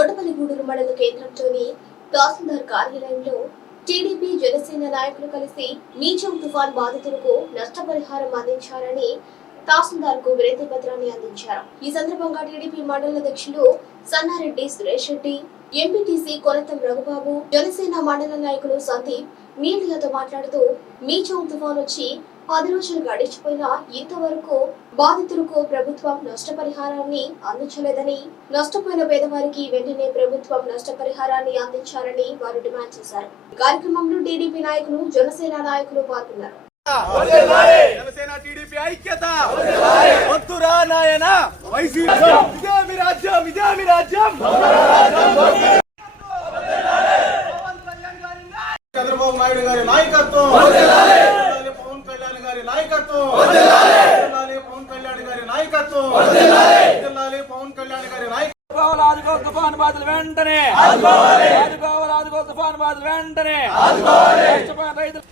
తోటపల్లిగూడూరు మండల కేంద్రంలోని తహసీల్దార్ కార్యాలయంలో టీడీపీ జనసేన నాయకులు కలిసి నీచం తుఫాన్ బాధితులకు నష్టపరిహారం అందించారని తహసీల్దార్కు వినతి పత్రాన్ని అందించారు. ఈ సందర్భంగా టీడీపీ మండల అధ్యక్షులు సన్నారెడ్డి సురేష్ రెడ్డి ఎంపీటీసీ కొనతం రఘుబాబు జనసేన మండల నాయకులు సందీప్ మీడియాతో మాట్లాడుతూ మీచం తుఫాన్ వచ్చి పది రోజులు గడిచిపోయినా ఇంతవరకు బాధితులకు ప్రభుత్వం నష్టపరిహారాన్ని అందించలేదని నష్టపోయిన పేదవారికి వెంటనే ప్రభుత్వం నష్టపరిహారాన్ని అందించాలని వారు డిమాండ్ చేశారు. కార్యక్రమంలో టీడీపీ నాయకులు జనసేన నాయకులు పాల్గొన్నారు. జనసేన టీడీపీ ఐక్యత! వద్దురా నాయన! వైసీపీ రాజ్యం! రాజ్యం! చంద్రబాబు నాయుడు గారి నాయకత్వం వర్ధిల్లాలి పవన్ కళ్యాణ్ గారి నాయకత్వం వర్ధిల్లాలి పవన్ కళ్యాణ్ గారి నాయకత్వం వర్ధిల్లాలి పవన్ కళ్యాణ్ గారి నాయకత్వం ఆదుకోవాలి ఆదుకోవాలి తుఫాను బాధలు వెంటనే. ఆదుకోవాలి. ఆదుకోవాలి తుఫాను బాధలు వెంటనే. నష్టపోయిన రైతులు.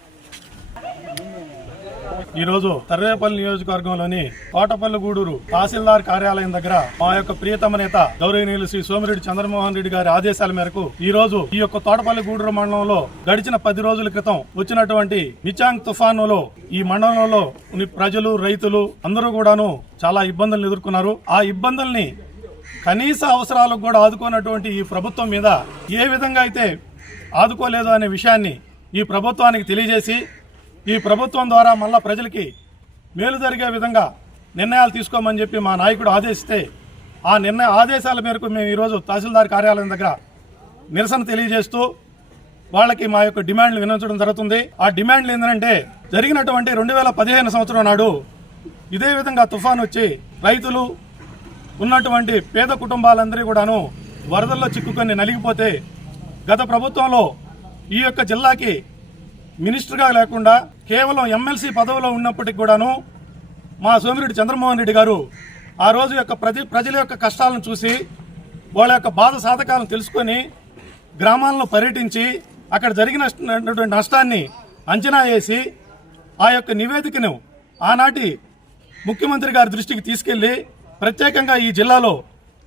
ఈ రోజు తర్వేపల్లి నియోజకవర్గంలోని తోటపల్లి గూడూరు తహసీల్దార్ కార్యాలయం దగ్గర మా యొక్క ప్రియతమ నేత గౌరవనీయులు శ్రీ సోమిరెడ్డి చంద్రమోహన్ రెడ్డి గారి ఆదేశాల మేరకు ఈ రోజు ఈ యొక్క తోటపల్లి గూడూరు మండలంలో గడిచిన పది రోజుల క్రితం వచ్చినటువంటి మిచాంగ్ తుఫానులో ఈ మండలంలో ప్రజలు రైతులు అందరూ కూడాను చాలా ఇబ్బందులను ఎదుర్కొన్నారు. ఆ ఇబ్బందుల్ని కనీస అవసరాలకు కూడా ఆదుకోనటువంటి ఈ ప్రభుత్వం మీద ఏ విధంగా అయితే ఆదుకోలేదు అనే విషయాన్ని ఈ ప్రభుత్వానికి తెలియజేసి ఈ ప్రభుత్వం ద్వారా మళ్ళా ప్రజలకి మేలు జరిగే విధంగా నిర్ణయాలు తీసుకోమని చెప్పి మా నాయకుడు ఆదేశిస్తే ఆ నిర్ణయ ఆదేశాల మేరకు మేము ఈరోజు తహసీల్దార్ కార్యాలయం దగ్గర నిరసన తెలియజేస్తూ వాళ్ళకి మా యొక్క డిమాండ్లు వినించడం జరుగుతుంది. ఆ డిమాండ్లు ఏంటంటే జరిగినటువంటి రెండు వేల పదిహేను సంవత్సరం నాడు ఇదే విధంగా తుఫాన్ వచ్చి రైతులు ఉన్నటువంటి పేద కుటుంబాలందరూ కూడాను వరదల్లో చిక్కుకొని నలిగిపోతే గత ప్రభుత్వంలో ఈ యొక్క జిల్లాకి మినిస్టర్గా లేకుండా కేవలం ఎమ్మెల్సీ పదవిలో ఉన్నప్పటికి కూడాను మా సోమిరెడ్డి చంద్రమోహన్ రెడ్డి గారు ఆ రోజు యొక్క ప్రతి ప్రజల యొక్క కష్టాలను చూసి వాళ్ళ యొక్క బాధ సాధకాలను తెలుసుకొని గ్రామాలను పర్యటించి అక్కడ జరిగినటువంటి నష్టాన్ని అంచనా వేసి ఆ యొక్క నివేదికను ఆనాటి ముఖ్యమంత్రి గారి దృష్టికి తీసుకెళ్ళి ప్రత్యేకంగా ఈ జిల్లాలో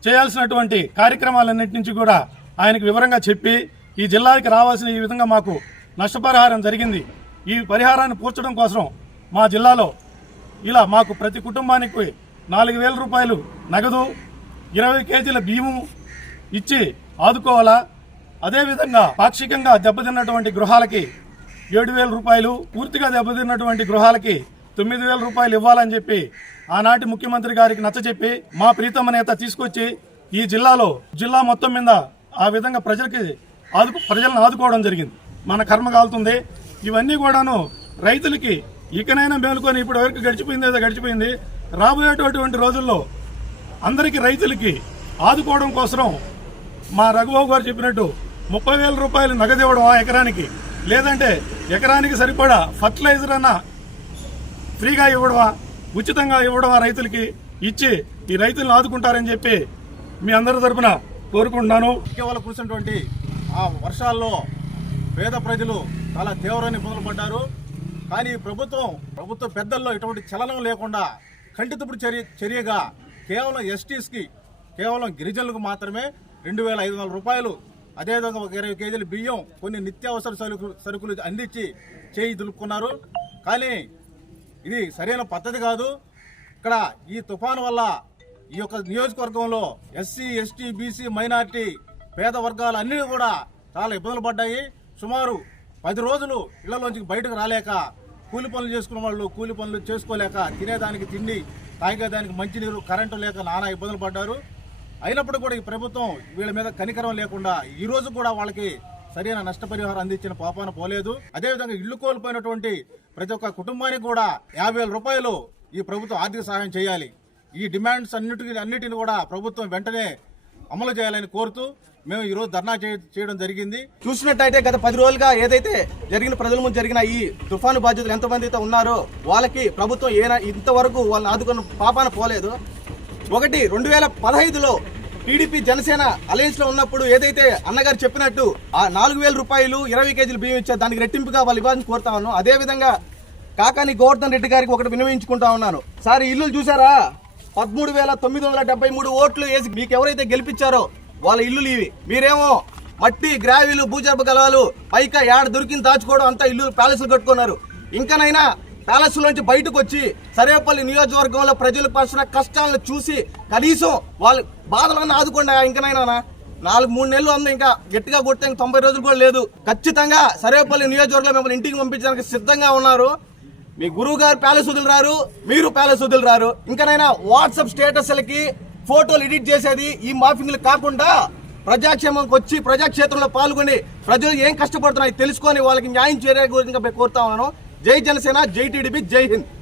చేయాల్సినటువంటి కార్యక్రమాలన్నింటి నుంచి కూడా ఆయనకు వివరంగా చెప్పి ఈ జిల్లాకి రావాల్సిన ఈ విధంగా మాకు నష్టపరిహారం జరిగింది. ఈ పరిహారాన్ని పూర్చడం కోసం మా జిల్లాలో ఇలా మాకు ప్రతి కుటుంబానికి నాలుగు వేల రూపాయలు నగదు ఇరవై కేజీల బియ్యము ఇచ్చి ఆదుకోవాలా? అదేవిధంగా పాక్షికంగా దెబ్బతిన్నటువంటి గృహాలకి ఏడు వేల రూపాయలు పూర్తిగా దెబ్బతిన్నటువంటి గృహాలకి తొమ్మిది వేల రూపాయలు ఇవ్వాలని చెప్పి ఆనాటి ముఖ్యమంత్రి గారికి నచ్చచెప్పి మా ప్రీతమ నేత తీసుకొచ్చి ఈ జిల్లాలో జిల్లా మొత్తం మీద ఆ విధంగా ప్రజలకి ఆదు ప్రజలను ఆదుకోవడం జరిగింది. మన కర్మ కాలుతుంది. ఇవన్నీ కూడాను రైతులకి ఇకనైనా మేలుకొని ఇప్పటి వరకు గడిచిపోయింది ఏదో గడిచిపోయింది. రాబోయేటటువంటి రోజుల్లో అందరికీ రైతులకి ఆదుకోవడం కోసం మా రఘుబాబు గారు చెప్పినట్టు ముప్పై వేల రూపాయలు నగదు ఇవ్వడం ఆ ఎకరానికి. లేదంటే ఎకరానికి సరిపడా ఫర్టిలైజర్ అన్న ఫ్రీగా ఇవ్వడమా? ఉచితంగా ఇవ్వడమా రైతులకి? ఇచ్చి ఈ రైతులను ఆదుకుంటారని చెప్పి మీ అందరి తరఫున కోరుకుంటున్నాను. ఇటీవల కురిసినటువంటి ఆ వర్షాల్లో పేద ప్రజలు చాలా తీవ్రమైన ఇబ్బందులు పడ్డారు. కానీ ప్రభుత్వం ప్రభుత్వ పెద్దల్లో ఇటువంటి చలనం లేకుండా ఖండితపుడు చర్య చర్యగా కేవలం ఎస్టీస్కి కేవలం గిరిజనులకు మాత్రమే రెండు వేల ఐదు వందల రూపాయలు అదేవిధంగా ఒక ఇరవై కేజీల బియ్యం కొన్ని నిత్యావసర సరుకులు సరుకులు అందించి చేయి దులుపుకున్నారు. కానీ ఇది సరైన పద్ధతి కాదు. ఇక్కడ ఈ తుఫాను వల్ల ఈ యొక్క నియోజకవర్గంలో ఎస్సీ ఎస్టీ బీసీ మైనారిటీ పేద వర్గాలు అన్నీ కూడా చాలా ఇబ్బందులు పడ్డాయి. సుమారు పది రోజులు ఇళ్ళలోంచి బయటకు రాలేక కూలి పనులు చేసుకున్న వాళ్ళు కూలి పనులు చేసుకోలేక తినేదానికి తిండి తాగేదానికి మంచినీరు కరెంటు లేక నానా ఇబ్బందులు పడ్డారు. అయినప్పుడు కూడా ఈ ప్రభుత్వం వీళ్ళ మీద కనికరం లేకుండా ఈ రోజు కూడా వాళ్ళకి సరైన నష్టపరిహారం అందించిన పాపాన పోలేదు. అదేవిధంగా ఇల్లు కోల్పోయినటువంటి ప్రతి ఒక్క కుటుంబానికి కూడా యాభై వేల రూపాయలు ఈ ప్రభుత్వం ఆర్థిక సహాయం చేయాలి. ఈ డిమాండ్స్ అన్నిటికీ అన్నిటిని కూడా ప్రభుత్వం వెంటనే అమలు చేయాలని కోరుతూ మేము ఈ రోజు ధర్నా చేయడం జరిగింది. చూసినట్టయితే గత పది రోజులుగా ఏదైతే జరిగిన ప్రజల ముందు జరిగిన ఈ తుఫాను బాధ్యతలు ఎంతమంది అయితే ఉన్నారో వాళ్ళకి ప్రభుత్వం ఏ ఇంతవరకు వాళ్ళని ఆదుకున్న పాపాన పోలేదు. ఒకటి రెండు వేల పదహైదులో టీడీపీ జనసేన అలయన్స్లో ఉన్నప్పుడు ఏదైతే అన్నగారు చెప్పినట్టు ఆ నాలుగు వేల రూపాయలు ఇరవై కేజీలు బియ్యం ఇచ్చారు దానికి రెట్టింపుగా వాళ్ళు ఇవ్వాలని కోరుతా ఉన్నాను అదేవిధంగా కాకాని గోవర్ధన్ రెడ్డి గారికి ఒకటి వినియోగించుకుంటా ఉన్నాను. సార్ ఇల్లులు ఇల్లు చూసారా? పదమూడు వేల తొమ్మిది వందల డెబ్బై మూడు ఓట్లు వేసి మీకు ఎవరైతే గెలిపించారో వాళ్ళ ఇల్లులు ఇవి. మీరేమో మట్టి గ్రావీలు భూజర్భ గలవాలు పైగా ఏడ దొరికింది దాచుకోవడం అంతా ఇల్లు ప్యాలెస్లు కట్టుకున్నారు. ఇంకనైనా ప్యాలెస్ నుంచి బయటకు వచ్చి సరేపల్లి నియోజకవర్గంలో ప్రజలు పడుతున్న కష్టాలను చూసి కనీసం వాళ్ళ బాధలను ఆదుకోండి ఇంకనైనా నాలుగు మూడు నెలలు ఉంది ఇంకా. గట్టిగా కొడితే తొంభై రోజులు కూడా లేదు. ఖచ్చితంగా సరేపల్లి నియోజకవర్గంలో మిమ్మల్ని ఇంటికి పంపించడానికి సిద్ధంగా ఉన్నారు. మీ గురువు గారు ప్యాలెస్ వదిలిరారు మీరు ప్యాలెస్ వదిలిరారు ఇంకనైనా వాట్సాప్ స్టేటస్లకి ఫోటోలు ఎడిట్ చేసేది ఈ మాఫింగ్లు కాకుండా ప్రజాక్షేమంకి వచ్చి ప్రజాక్షేత్రంలో పాల్గొని ప్రజలు ఏం కష్టపడుతున్నాయి తెలుసుకొని వాళ్ళకి న్యాయం చేరే గురించి కోరుతా ఉన్నాను. జై జనసేన జై టీడీపీ జై హింద్.